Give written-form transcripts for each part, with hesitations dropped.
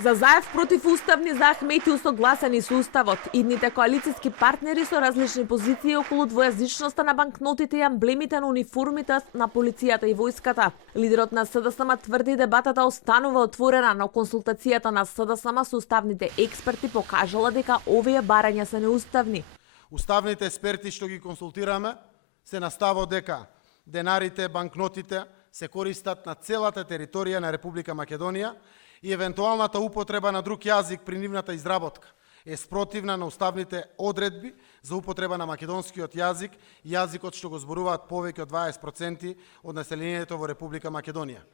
За Заев противуставни, за Ахмети усогласени со уставот. Идните коалициски партнери со различни позиции околу двојазичноста на банкнотите и амблемите на униформите на полицијата и војската. Лидерот на СДСМ тврди дебатата останува отворена, но консултацијата на СДСМ со уставните експерти покажала дека овие барања се неуставни. Уставните експерти што ги консултираме се на ставот дека денарите, банкнотите се користат на целата територија на Република Македонија и евентуалната употреба на друг јазик при нивната изработка е спротивна на уставните одредби за употреба на македонскиот јазик и јазикот што го зборуваат повеќе од 20% од населението во Република Македонија.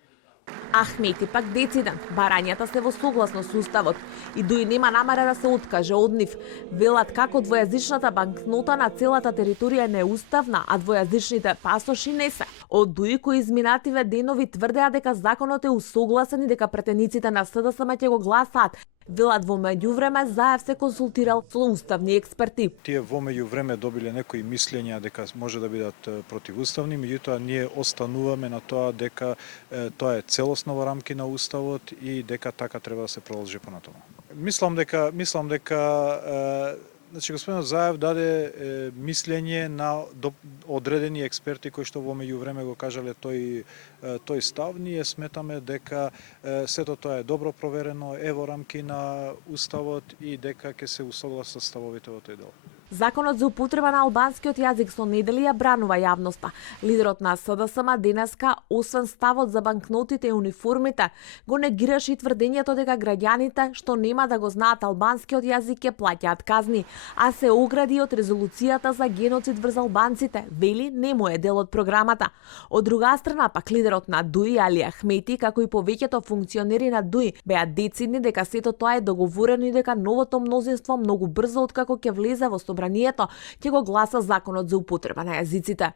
Ахмети пак дециден, барањата се во согласно со уставот и дуи нема намера да се откаже од нив. Велат како двојазичната банкнота на целата територија е неуставна, а двојазичните пасоши не се. Од дуи кои изминативе денови тврдеа дека законот е усогласен и дека претениците на СДСМ ќе го гласаат. Велат во меѓувреме Заев се консултирал со уставни експерти. Тие во меѓувреме добиле некои мислења дека може да бидат противуставни, меѓутоа ние остануваме на тоа дека тоа е целосно во рамки на уставот и дека така треба да се продолжи понатаму. Мислам дека значи господинот Заев даде мислење на одредени експерти кои што во меѓувреме го кажале тој став. Ние сметаме дека сето тоа е добро проверено, е во рамки на уставот и дека ќе се усогласи со ставовите во тој дел. Законот за употреба на албанскиот јазик со недели ја бранува јавноста. Лидерот на СДСМ денеска, освен ставот за банкнотите и униформите, го негираше и тврдењето дека граѓаните што нема да го знаат албанскиот јазик ќе плаќаат казни, а се огради од резолуцијата за геноцид врз албанците, вели не му е дел од програмата. Од друга страна пак лидерот на ДУИ Али Ахмети, како и повеќето функционери на ДУИ, беа децидни дека сето тоа е договорено и дека новото мнозинство многу брзо откако ќе влезе во собранието ќе го гласа законот за употреба на јазиците.